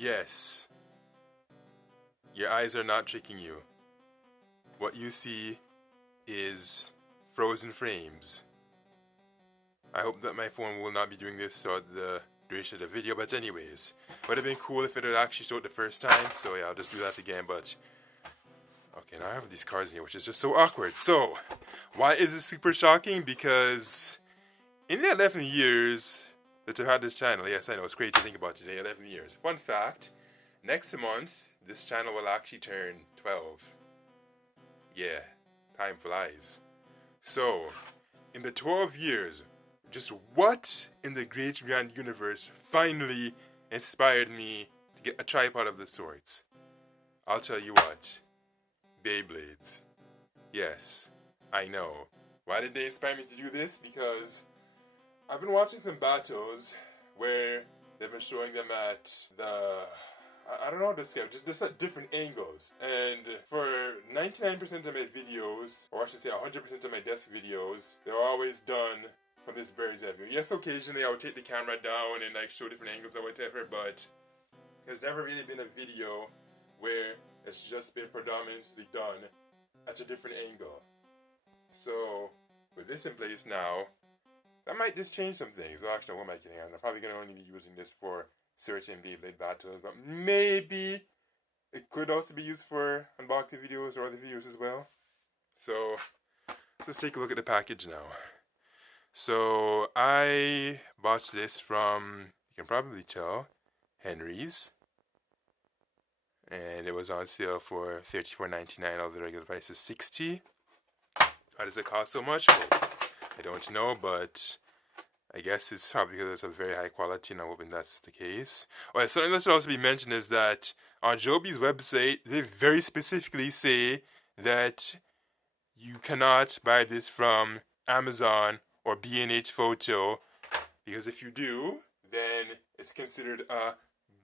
Yes, your eyes are not tricking you. What you see is frozen frames. I hope that my phone will not be doing this throughout the duration of the video, but anyways, would have been cool if it had actually showed the first time, so yeah, I'll just do that again. But okay, now I have these cards in here, which is just so awkward. So, why is this super shocking? Because in the 11 years that I've had this channel, yes, I know, it's crazy to think about today, 11 years. Fun fact, next month, this channel will actually turn 12. Yeah, time flies. So, in the 12 years, just what in the great grand universe finally inspired me to get a tripod of the sorts? I'll tell you what. Beyblades. Yes, I know. Why did they inspire me to do this? Because I've been watching some battles where they've been showing them at I don't know how to describe, just at different angles. And for 99% of my videos, or I should say 100% of my desk videos, they're always done from this bird's eye view. Yes, occasionally I would take the camera down and like show different angles or whatever, but there's never really been a video where it's just been predominantly done at a different angle. So with this in place now, that might just change some things. Well, actually, what am I kidding? I'm probably going to only be using this for certain Beyblade battles, but maybe it could also be used for unboxing videos or other videos as well. So let's take a look at the package now. So I bought this from, you can probably tell, Henry's. And it was on sale for $34.99, although the regular price is $60. Why does it cost so much? Well, I don't know, but I guess it's probably because it's of very high quality, and I'm hoping that's the case. Oh, something that should also be mentioned is that on Joby's website, they very specifically say that you cannot buy this from Amazon or B&H Photo, because if you do, then it's considered a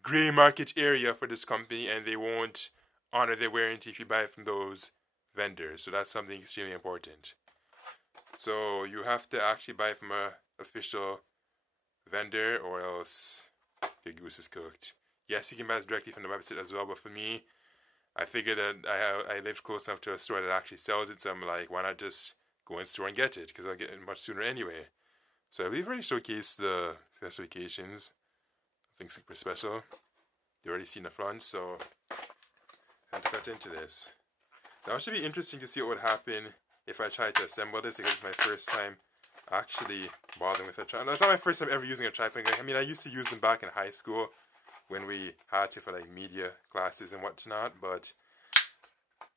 gray market area for this company, and they won't honor their warranty if you buy it from those vendors. So that's something extremely important. So you have to actually buy from a official vendor, or else your goose is cooked. Yes, you can buy it directly from the website as well, but for me, I figured that I live close enough to a store that actually sells it, so I'm like, why not just go in store and get it, because I'll get it much sooner anyway. So we've already showcased the specifications. Nothing super special. You already seen the front, so I had to cut into this. Now it should be interesting to see what would happen if I tried to assemble this, because it's my first time actually bothering with a tripod. No, it's not my first time ever using a tripod. I mean, I used to use them back in high school when we had to for like media classes and whatnot, but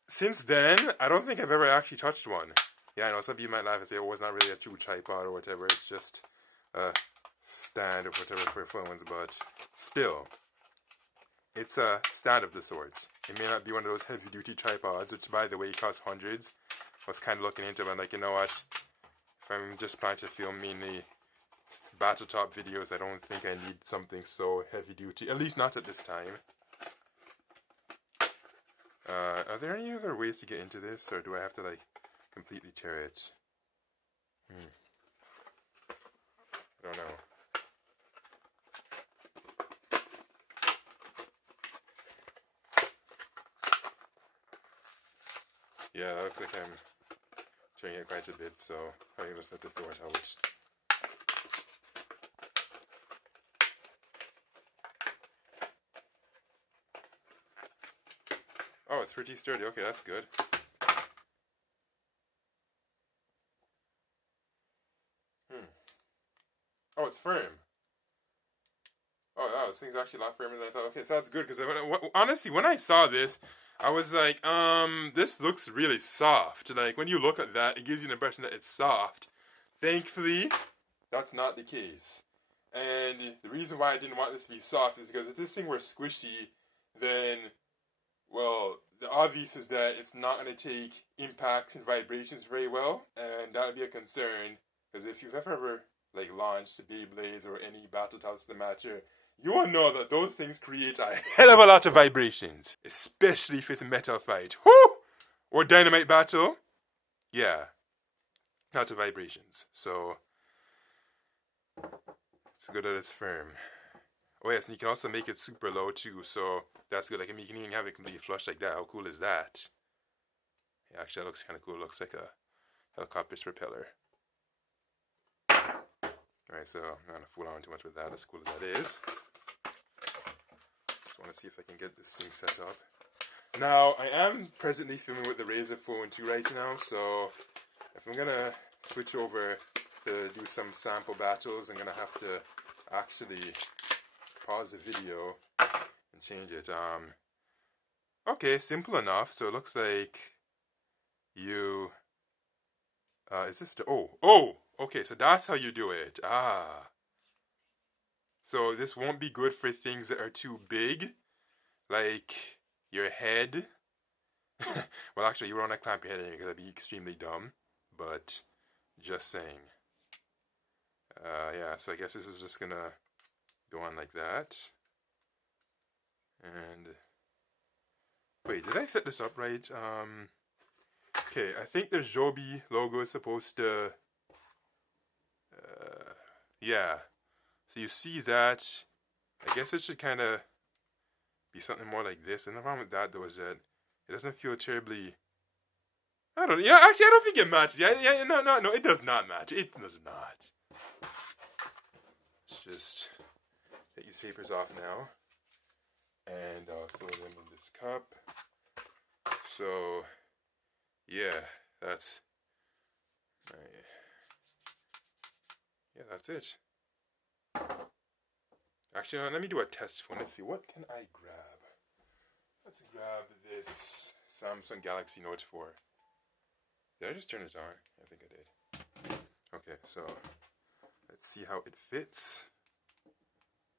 since then, I don't think I've ever actually touched one. Yeah, I know some people might laugh and say, oh, it's not really a true tripod or whatever, it's just a stand or whatever for phones, but still, it's a stand of the sorts. It may not be one of those heavy-duty tripods, which, by the way, cost hundreds. I was kind of looking into it, but like, you know what, if I'm just planning to film mainly battle top videos, I don't think I need something so heavy-duty, at least not at this time. Are there any other ways to get into this, or do I have to, like, completely tear it? I don't know. Yeah, that looks like I'm tearing it quite a bit, so I'm just have to throw it out. Oh, it's pretty sturdy. Okay, that's good. Oh, it's firm. Oh, wow, this thing's actually a lot firmer than I thought. Okay, so that's good, because honestly, when I saw this, I was like, this looks really soft. Like, when you look at that, it gives you the impression that it's soft. Thankfully, that's not the case. And the reason why I didn't want this to be soft is because if this thing were squishy, then, well, the obvious is that it's not going to take impacts and vibrations very well, and that would be a concern, because if you've ever like launched Beyblades or any battle tops to the matter, you will know that those things create a hell of a lot of vibrations, especially if it's a metal fight. Whoo! Or dynamite battle. Yeah, lots of vibrations. So it's good that it's firm. Oh yes, and you can also make it super low too, so that's good. Like, I mean, you can even have it completely flush like that. How cool is that? Yeah, actually, that looks kind of cool. It looks like a helicopter's propeller. Alright, so I'm not going to fool around too much with that, as cool as that is. Just want to see if I can get this thing set up. Now, I am presently filming with the Razer Phone 2 right now, so if I'm going to switch over to do some sample battles, I'm going to have to actually pause the video and change it. Okay, simple enough. So it looks like you, is this the, okay, so that's how you do it. So this won't be good for things that are too big, like your head. Well, actually, you won't want to clamp your head in because that'd be extremely dumb, but just saying. Yeah, so I guess this is just gonna go on like that. And wait, did I set this up right? Okay, I think the Joby logo is supposed to, yeah. So you see that, I guess it should kind of be something more like this. And the problem with that though is that it doesn't feel terribly, I don't know, yeah, actually I don't think it matches. Yeah, no, it does not match. It does not. Let's just take these papers off now. And I'll throw them in this cup. So, yeah, that's it. Actually, let me do a test phone. Let's see, what can I grab? Let's grab this Samsung Galaxy Note 4. Did I just turn it on? I think I did. Okay, so let's see how it fits.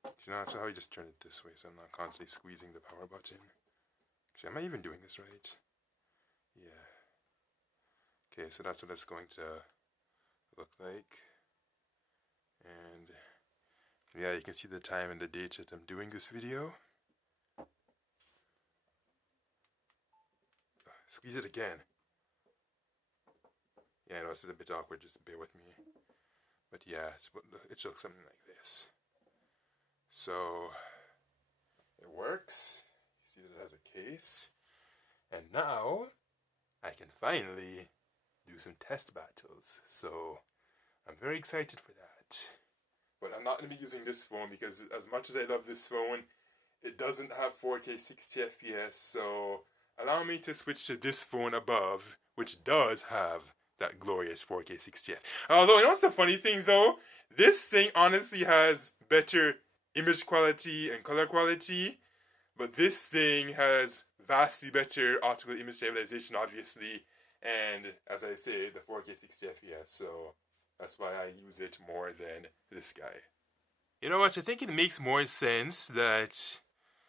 You know, so how you just turn it this way so I'm not constantly squeezing the power button. Actually, am I even doing this right? Yeah. Okay, so that's what it's going to look like. And yeah, you can see the time and the date that I'm doing this video. Squeeze it again. Yeah, I know this is a bit awkward, just bear with me. But yeah, it looks something like this. So, it works. You see that it has a case. And now, I can finally do some test battles. So, I'm very excited for that. But I'm not going to be using this phone because as much as I love this phone, it doesn't have 4K 60 FPS. So, allow me to switch to this phone above, which does have that glorious 4K 60 FPS. Although, you know what's the funny thing though? This thing honestly has better image quality and color quality, but this thing has vastly better optical image stabilization, obviously, and as I say, the 4K 60 FPS, so that's why I use it more than this guy. You know what, I think it makes more sense that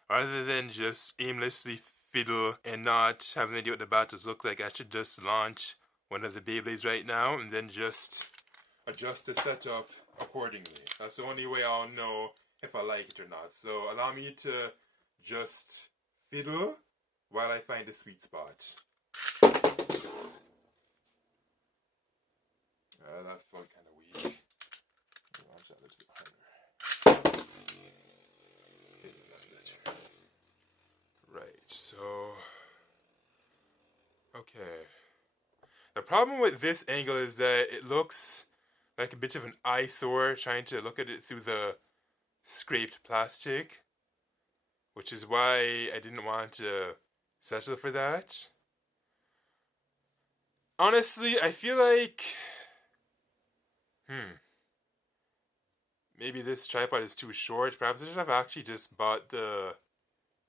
rather than just aimlessly fiddle and not have an idea what the battles look like, I should just launch one of the Beyblades right now and then just adjust the setup accordingly. That's the only way I'll know if I like it or not. So allow me to just fiddle while I find a sweet spot. That felt kind of weak. Launch that a little bit harder. Okay, that's better. Right, so okay. The problem with this angle is that it looks like a bit of an eyesore trying to look at it through the scraped plastic, which is why I didn't want to settle for that. Honestly, I feel like maybe this tripod is too short. Perhaps I should have actually just bought the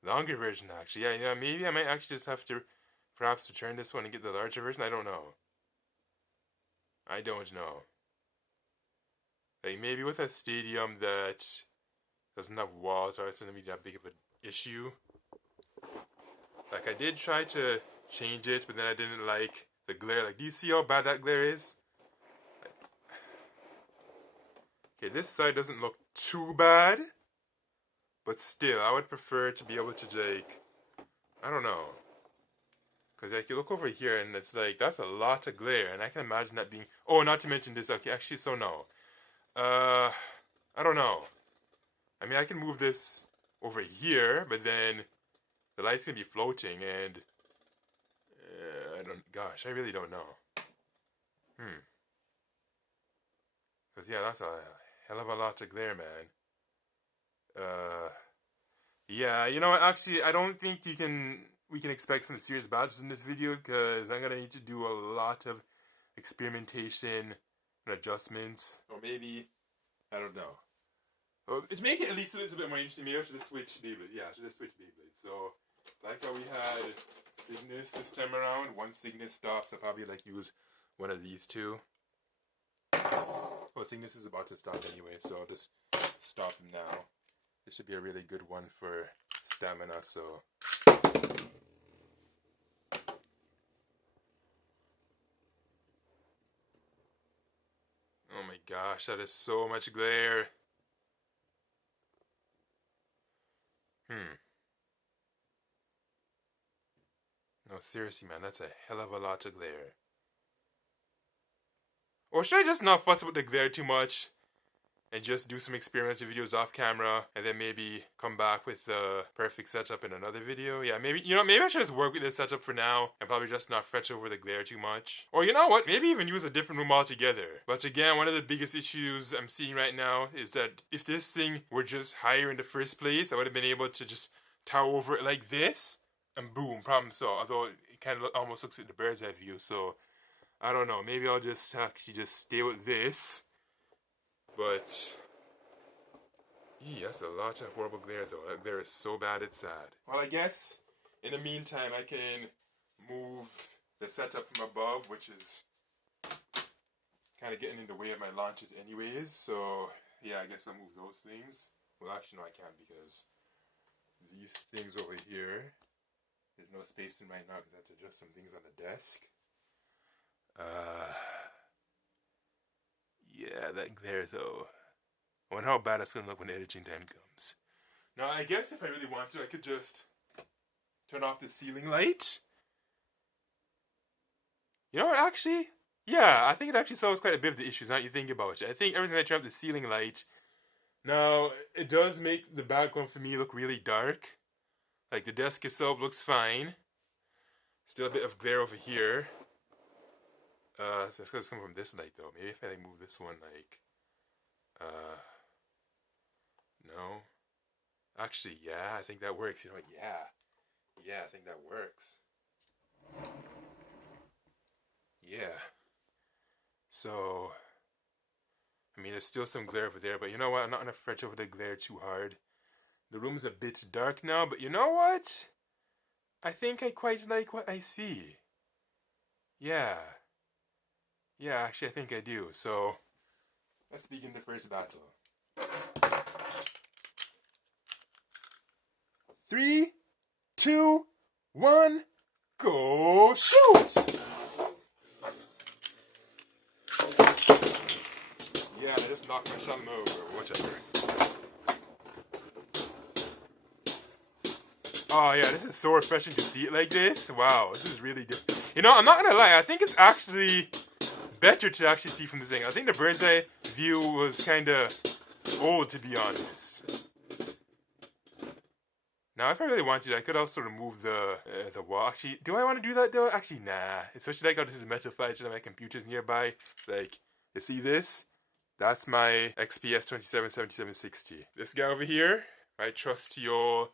longer version, actually. Yeah, maybe I might actually just have to perhaps return this one and get the larger version. I don't know. Like, maybe with a stadium that doesn't have walls, or it's going to be that big of an issue. Like, I did try to change it, but then I didn't like the glare. Like, do you see how bad that glare is? Okay, this side doesn't look too bad, but still, I would prefer to be able to, like, I don't know. Because, like, you look over here, and it's like, that's a lot of glare, and I can imagine that being, oh, not to mention this, okay, actually, so no. I don't know. I mean, I can move this over here, but then the light's gonna be floating, and I really don't know. Because, yeah, that's a hell of a lot of glare, man. Yeah, you know what, actually, I don't think we can expect some serious battles in this video, because I'm gonna need to do a lot of experimentation and adjustments. Or maybe, I don't know. Well, to make it at least a little bit more interesting, maybe I should just switch Beyblade. Yeah, I should just switch Beyblade. So, like how we had Cygnus this time around, once Cygnus stops, I'll probably like use one of these two. Oh, Cygnus is about to stop anyway, so I'll just stop him now. This should be a really good one for stamina, so. Oh my gosh, that is so much glare. No, seriously, man, that's a hell of a lot of glare. Or should I just not fuss with the glare too much and just do some experimental videos off camera and then maybe come back with the perfect setup in another video? Yeah, maybe I should just work with this setup for now and probably just not fretch over the glare too much. Or you know what, maybe even use a different room altogether. But again, one of the biggest issues I'm seeing right now is that if this thing were just higher in the first place, I would have been able to just tower over it like this. And boom, problem solved. Although it kind of almost looks like the bird's eye view, so I don't know. Maybe I'll just actually just stay with this. But that's a lot of horrible glare, though. That glare is so bad, it's sad. Well, I guess in the meantime, I can move the setup from above, which is kind of getting in the way of my launches, anyways. So yeah, I guess I'll move those things. Well, actually, no, I can't because these things over here. There's no space in right now because I have to adjust some things on the desk. Yeah, that glare though. I wonder how bad it's gonna look when editing time comes. Now, I guess if I really want to, I could just turn off the ceiling light. You know what, actually? Yeah, I think it actually solves quite a bit of the issues now that you think about it. I think every time I turn off the ceiling light, now, it does make the background for me look really dark. Like, the desk itself looks fine. Still a bit of glare over here. So it's going to come from this light, though. Maybe if I move this one, like... no. Actually, yeah, I think that works. You know what? Yeah. Yeah, I think that works. Yeah. So... I mean, there's still some glare over there, but you know what? I'm not going to fret over the glare too hard. The room's a bit dark now, but you know what? I think I quite like what I see. Yeah. Yeah, actually, I think I do. So, let's begin the first battle. 3, 2, 1, go shoot! Yeah, I just knocked my shot over, whatever. Oh yeah, this is so refreshing to see it like this. Wow, this is really different. You know, I'm not gonna lie, I think it's actually better to actually see from this thing. I think the bird's eye view was kinda old, to be honest. Now, if I really wanted to, I could also remove the wall. Actually, do I want to do that though? Actually, nah. Especially like how this is metal flight and my computer's nearby. Like, you see this? That's my XPS 277760. This guy over here, my Trustio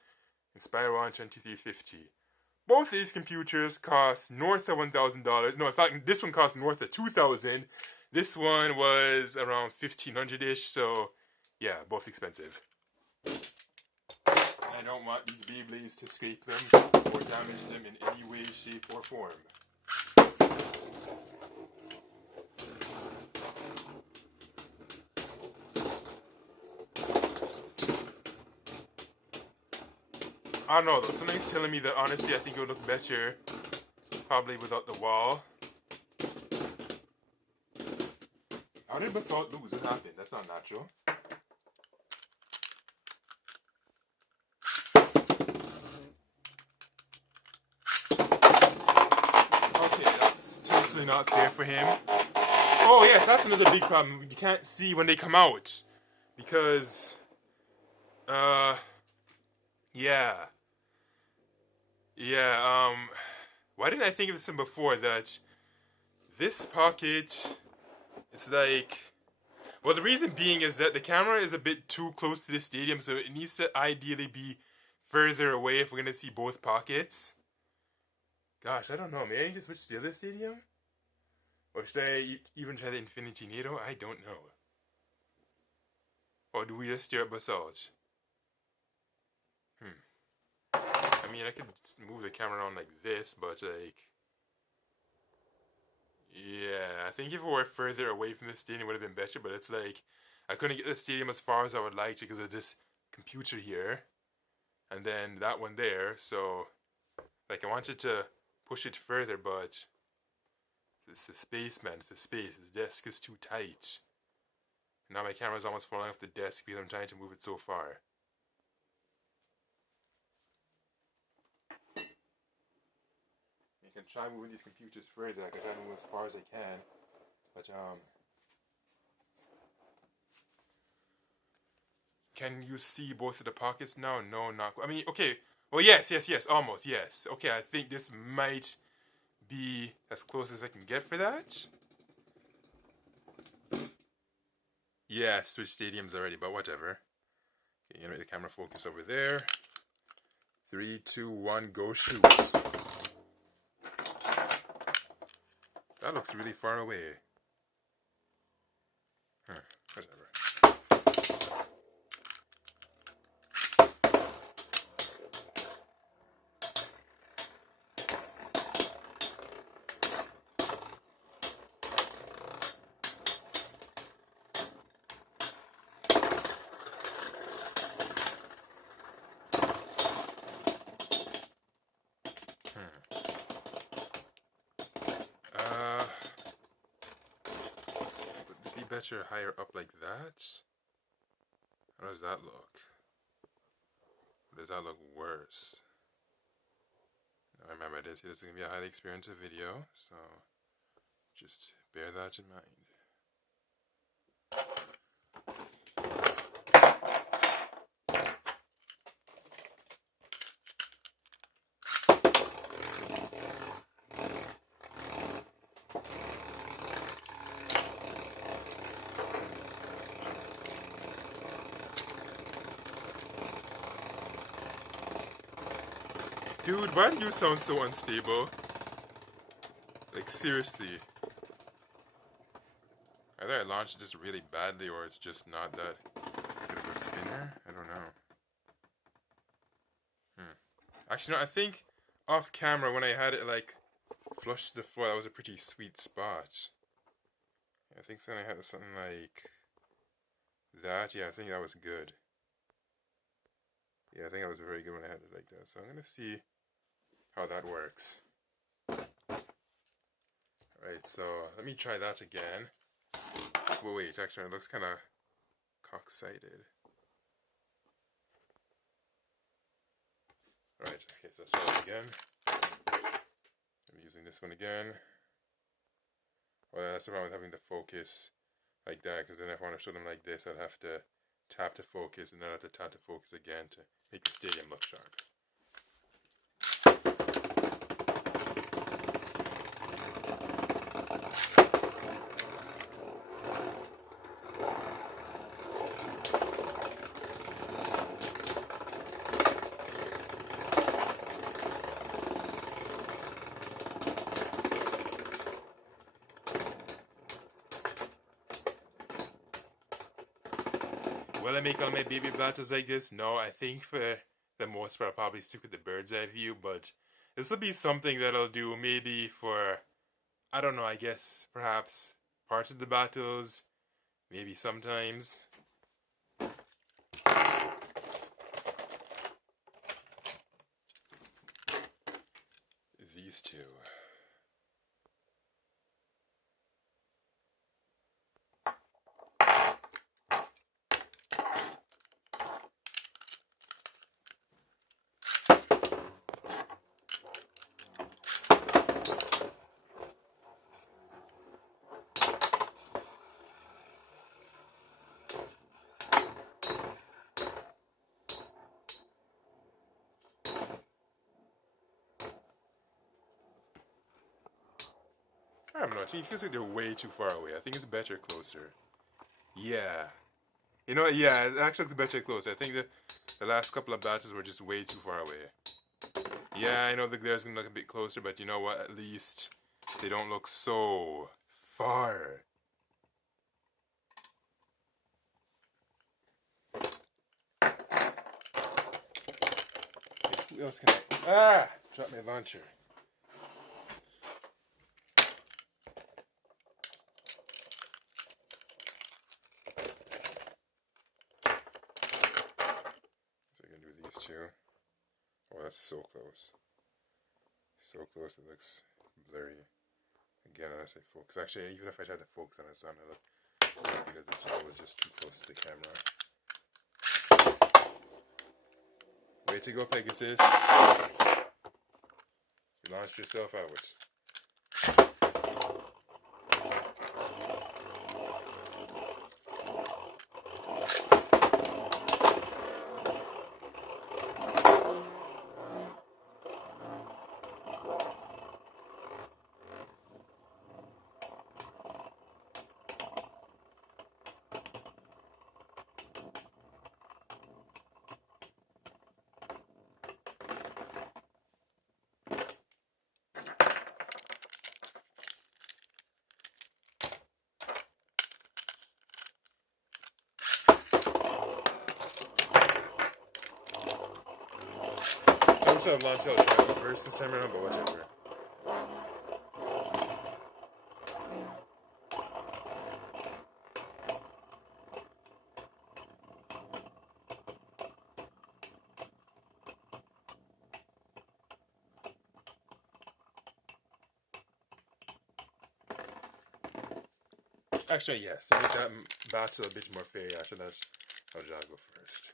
Inspiron 2350. Both of these computers cost north of $1,000. No, in fact, this one cost north of $2,000. This one was around $1,500-ish. So, yeah, both expensive. I don't want these Beyblades to scrape them or damage them in any way, shape, or form. I don't know, something's telling me that honestly I think it would look better probably without the wall. How did basalt lose? What happened? That's not natural. Okay, that's totally not fair for him. Oh yes, that's another big problem. You can't see when they come out. Because Uh, yeah. Yeah, why didn't I think of this one before? That this pocket is like... Well, the reason being is that the camera is a bit too close to the stadium, so it needs to ideally be further away if we're going to see both pockets. Gosh, I don't know. May I just switch to the other stadium? Or should I even try the Infinity NATO? I don't know. Or do we just stare at Basalt? I mean, I could move the camera around like this, but like... Yeah, I think if we were further away from the stadium it would have been better, but it's like... I couldn't get the stadium as far as I would like to because of this computer here. And then that one there, so... Like, I wanted to push it further, but... It's the space, man. It's the space. The desk is too tight. Now my camera's almost falling off the desk because I'm trying to move it so far. I can try moving these computers further. I can try to move as far as I can. But, can you see both of the pockets now? No, not... I mean, okay. Well, yes, almost, yes. Okay, I think this might be as close as I can get for that. Yeah, switch stadiums already, but whatever. Okay, you know, make the camera focus over there. 3, 2, 1, go shoot. That looks really far away. Whatever. Would it be better higher up like that? How does that look? Or does that look worse? Now, remember, I did say this is going to be a highly expensive video, so just bear that in mind. Dude, why do you sound so unstable? Like, seriously. Either I launched this really badly or it's just not that good of a spinner. I don't know. Actually, no, I think off camera when I had it, like, flush to the floor, that was a pretty sweet spot. I think so. I had something like that. Yeah, I think that was good. Yeah, I think that was very good when I had it like that. So I'm going to see how that works. Alright, so let me try that again. Well, wait, actually it looks kind of cock-sided. Alright, okay, so let's try that again. I'm using this one again. Well, that's the problem with having the focus like that, because then if I want to show them like this, I'd have to tap to focus, and then I'd have to tap to focus again to make the stadium look sharp. Will I make all my baby battles like this? No, I think for the most part I'll probably stick with the bird's eye view, but this will be something that I'll do maybe for, I don't know, I guess perhaps parts of the battles, maybe sometimes. These two. I don't know. It feels like they're way too far away. I think it's better closer. Yeah. You know what? Yeah, it actually looks better closer. I think the last couple of batches were just way too far away. Yeah, I know the glare's gonna look a bit closer, but you know what? At least they don't look so far. Who else can I... Drop my launcher. So I can do these two. Oh, that's so close. So close it looks blurry. Again, unless I focus. Actually, even if I try to focus on it, it's not gonna look because this one was just too close to the camera. Way to go, Pegasus. You launched yourself out. I wish I had launched out triangle first this time around, but whatever. Actually, yes. To make that battle a bit more fair, actually, I'll just go first.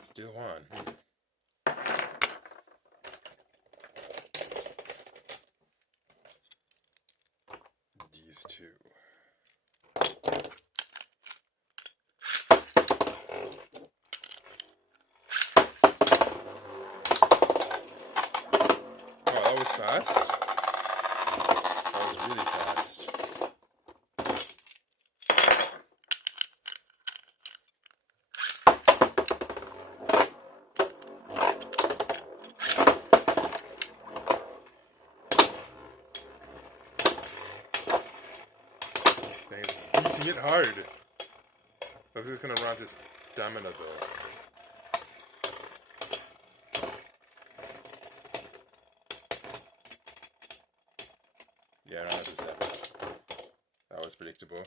Still on. These two. Oh, that was fast. That was really fast. Beating it hard. Looks like it's gonna run to stamina though. Yeah, no, that was predictable.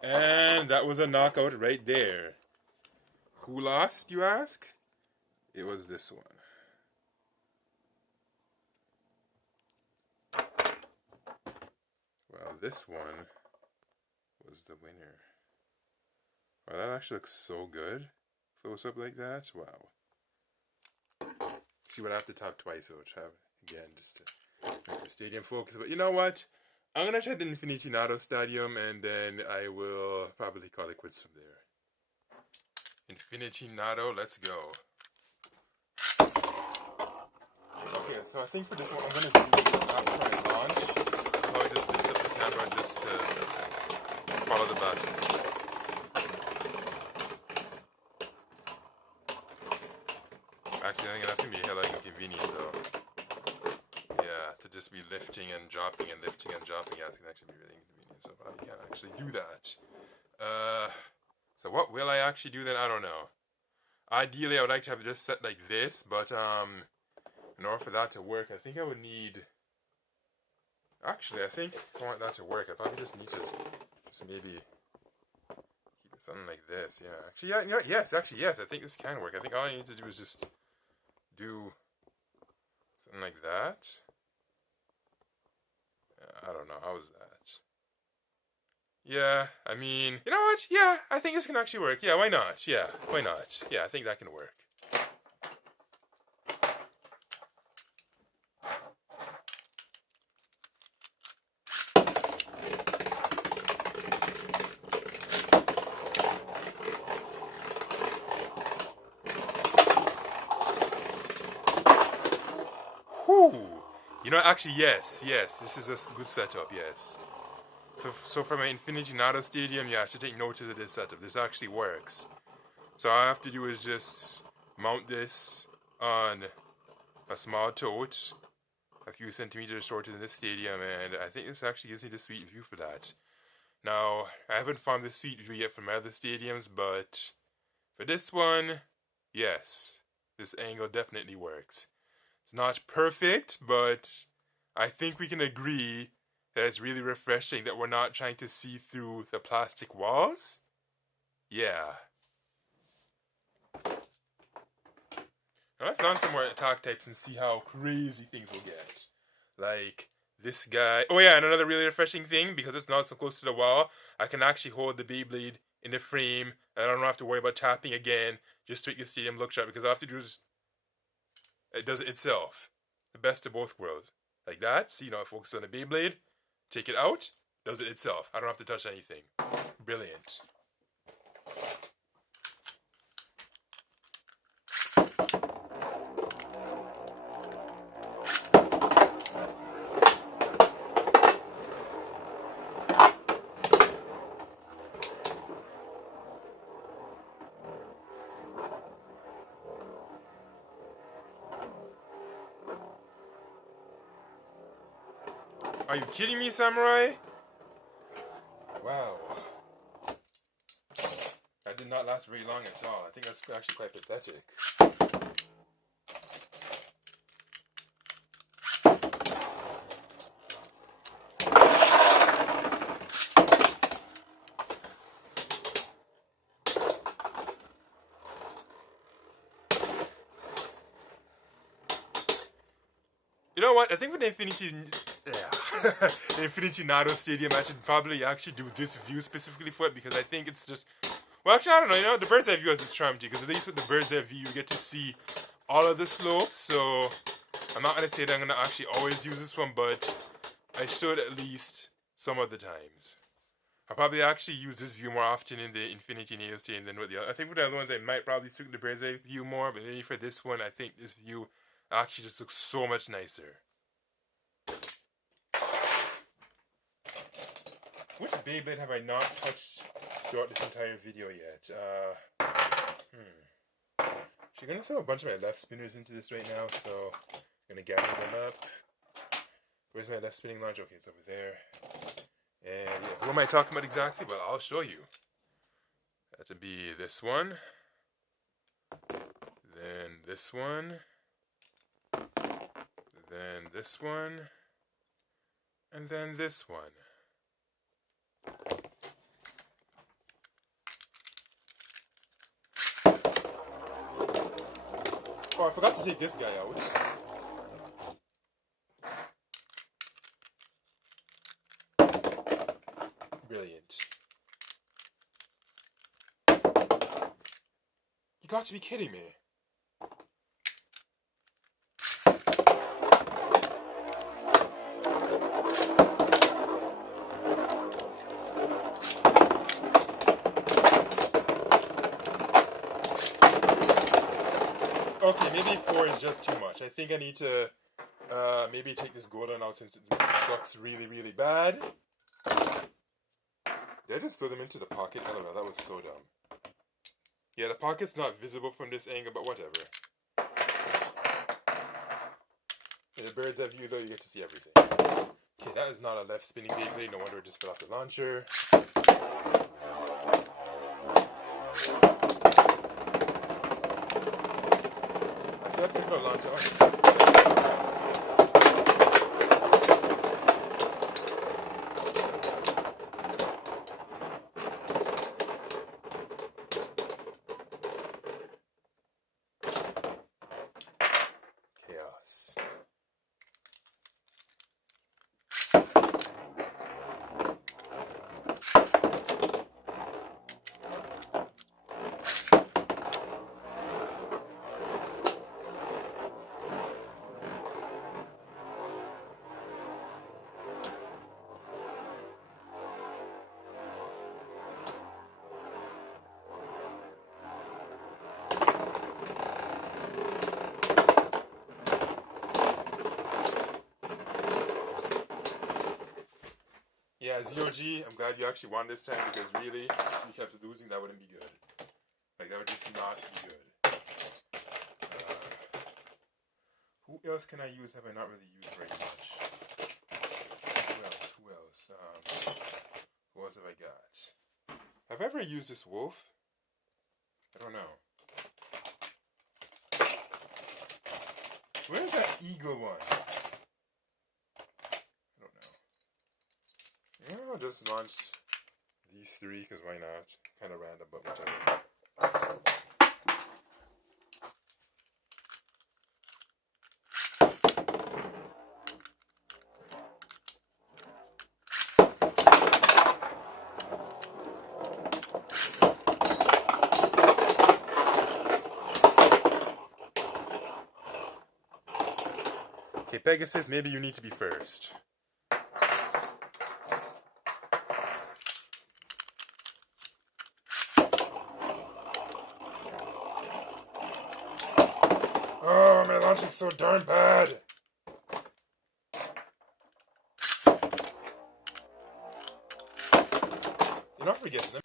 And that was a knockout right there. Who lost, you ask? It was this one. Well, this one was the winner. Wow, that actually looks so good. Close up like that. Wow. See what I have to tap twice, which have again just to make the stadium focus. But you know what? I'm gonna try the Infinity Nato Stadium, and then I will probably call it quits from there. Infinity Nato, let's go. Okay, so I think for this one I'm gonna do after I launch. So I just lift up the camera just to follow the button. Actually, I think that's gonna be hella inconvenient though. Yeah, to just be lifting and dropping and lifting and dropping. Yeah, it's gonna actually be really inconvenient. So I can't actually do that. So what will I actually do then? I don't know. Ideally, I would like to have it just set like this, but in order for that to work, I think I would need. Actually, I think if I want that to work, I probably just need to just maybe keep it something like this. Yeah, actually, yeah, you know, yes, actually, yes. I think this can work. I think all I need to do is just do something like that. I don't know. How's that? Yeah, I mean, you know what? Yeah, I think this can actually work. Yeah, why not? Yeah, why not? Yeah, I think that can work. Whew. You know, actually, yes, this is a good setup, yes. So for my Infinity Nado Stadium, yeah, I should take notice of this setup. This actually works. So all I have to do is just mount this on a small tote, a few centimeters shorter than this stadium, and I think this actually gives me the sweet view for that. Now, I haven't found the sweet view yet for my other stadiums, but for this one, yes, this angle definitely works. It's not perfect, but I think we can agree that it's really refreshing that we're not trying to see through the plastic walls. Yeah. Now let's launch some more attack types and see how crazy things will get. Like this guy. Oh yeah, and another really refreshing thing, because it's not so close to the wall, I can actually hold the Beyblade in the frame, and I don't have to worry about tapping again just to make the stadium look sharp, because all I have to do is it does it itself. The best of both worlds. Like that. See, you know, I focus on the Beyblade, take it out, does it itself. I don't have to touch anything. Brilliant. Are you kidding me, Samurai? Wow. That did not last very long at all. I think that's actually quite pathetic. You know what? I think with the Infinity Nado Stadium, I should probably actually do this view specifically for it, because I think it's just. Well, actually, I don't know. You know, the bird's eye view has its charm too, because at least with the bird's eye view, you get to see all of the slopes. So I'm not gonna say that I'm gonna actually always use this one, but I should at least some of the times. I'll probably actually use this view more often in the Infinity Nado Stadium than with the other. I think with the other ones, I might probably stick with the bird's eye view more, but maybe for this one, I think this view actually just looks so much nicer. Which Beyblade have I not touched throughout this entire video yet? Actually, I'm gonna throw a bunch of my left spinners into this right now, so I'm gonna gather them up. Where's my left spinning launch? Okay, it's over there. And yeah, who am I talking about exactly? Well, I'll show you. That would be this one, then this one, then this one, and then this one. Oh, I forgot to take this guy out. Brilliant. You got to be kidding me. Okay, maybe 4 is just too much. I think I need to maybe take this Golan out since it sucks really, really bad. Did I just throw them into the pocket? I don't know, that was so dumb. Yeah, the pocket's not visible from this angle, but whatever. In the bird's eye view, though, you get to see everything. Okay, that is not a left spinning Beyblade. No wonder it just fell off the launcher. I feel like I put a launcher on it. Chaos. Yeah, ZOG, I'm glad you actually won this time because really, if you kept losing, that wouldn't be good. Like, that would just not be good. Who else can I use? Have I not really used very much? Who else? Who else have I got? Have I ever used this wolf? I don't know. Where's that eagle one? I'll just launch these 3 because why not? Kind of random, but whatever. Okay, Pegasus, maybe you need to be first. Oh, my launching's so darn bad. You're not forgetting them.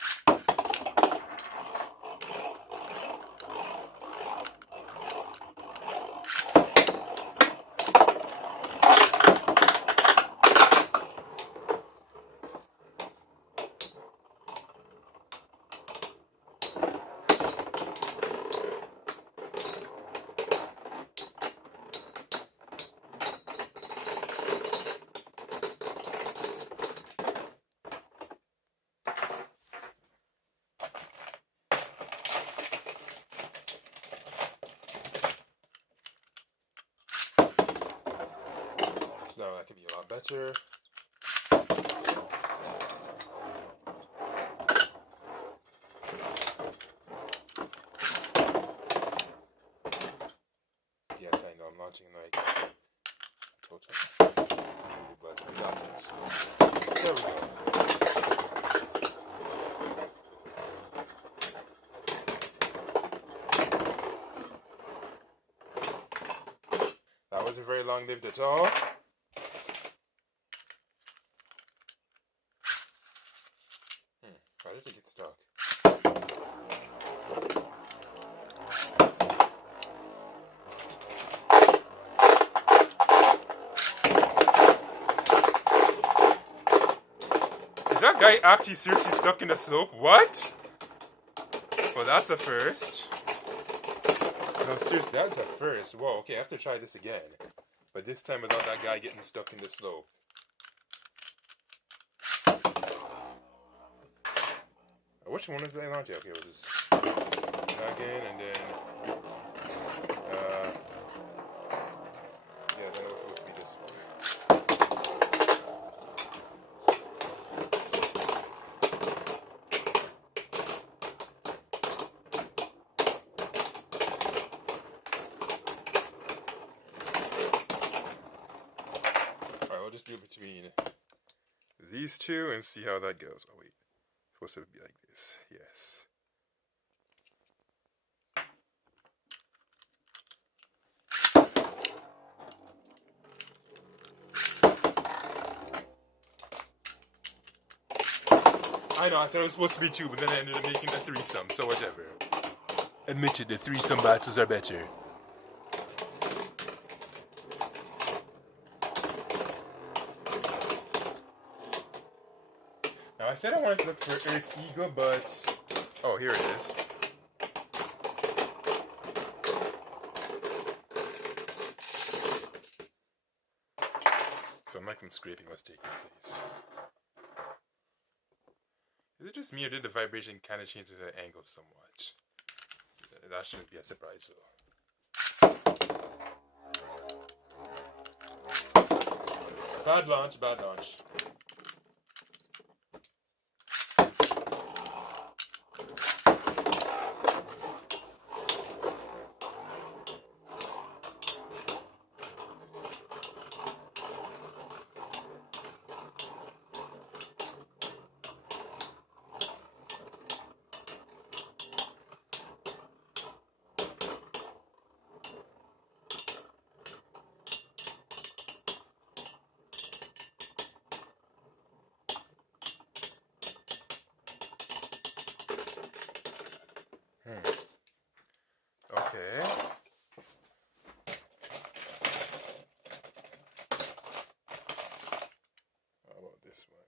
No, that could be a lot better. Yes, I know, I'm launching like total. But we got it. There we go. That wasn't very long-lived at all. Why did it get stuck? Is that guy actually seriously stuck in the slope? What? Well, that's a first. No, seriously, that's a first. Whoa, okay, I have to try this again. But this time without that guy getting stuck in the slope. Which one is the launch? Okay, it was this again, and then yeah, then it was supposed to be this one. Alright, we'll just do it between these 2 and see how that goes. Oh wait, it's supposed to be like this. Yes. I know, I thought it was supposed to be 2, but then I ended up making a threesome, so whatever. Admitted, the threesome battles are better. Now, I said I wanted to look for Earth Eagle, but... Oh, here it is. So I'm like, scraping what's taking place. Is it just me, or did the vibration kind of change the angle somewhat? That shouldn't be a surprise, though. Bad launch, bad launch. Okay. How about this one?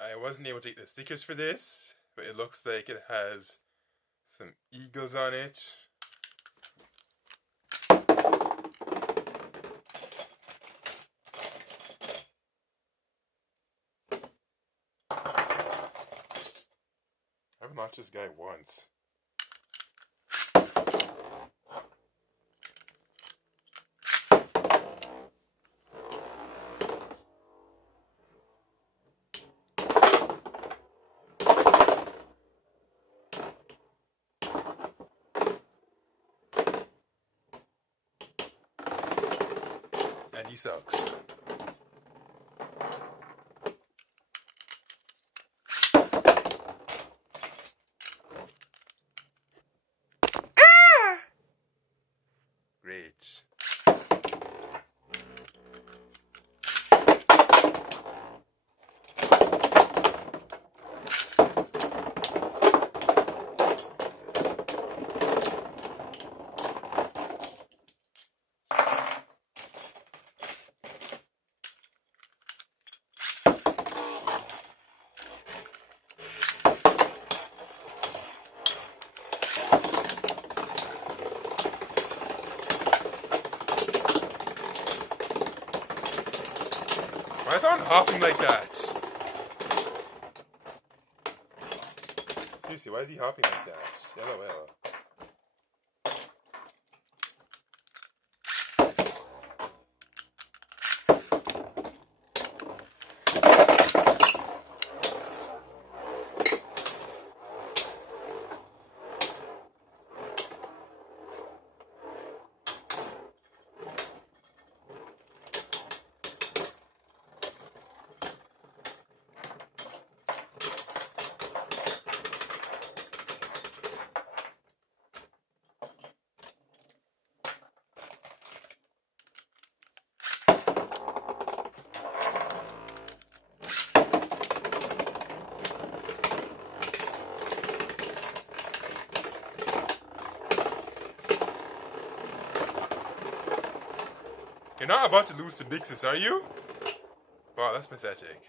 I wasn't able to get the stickers for this, but it looks like it has some eagles on it. I've launched this guy once. And he sucks. Great. Why is someone hopping like that? Seriously, why is he hopping like that? LOL. You're not about to lose to Dixis, are you? Wow, that's pathetic.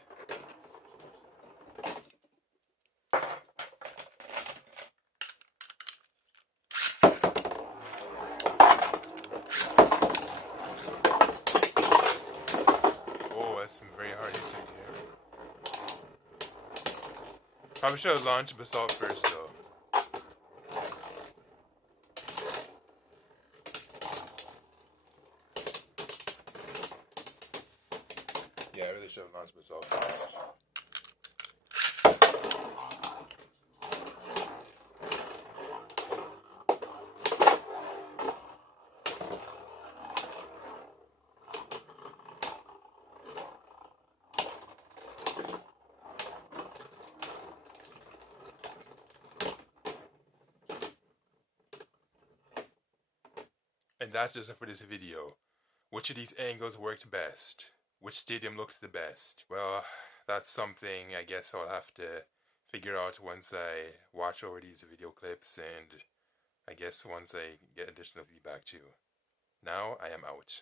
Oh, that's some very hard hitting here. Probably should have launched Basalt first, though. Yeah, I really should have launched myself. And that's just it for this video. Which of these angles worked best? Which stadium looked the best? Well, that's something I guess I'll have to figure out once I watch over these video clips, and I guess once I get additional feedback too. Now I am out.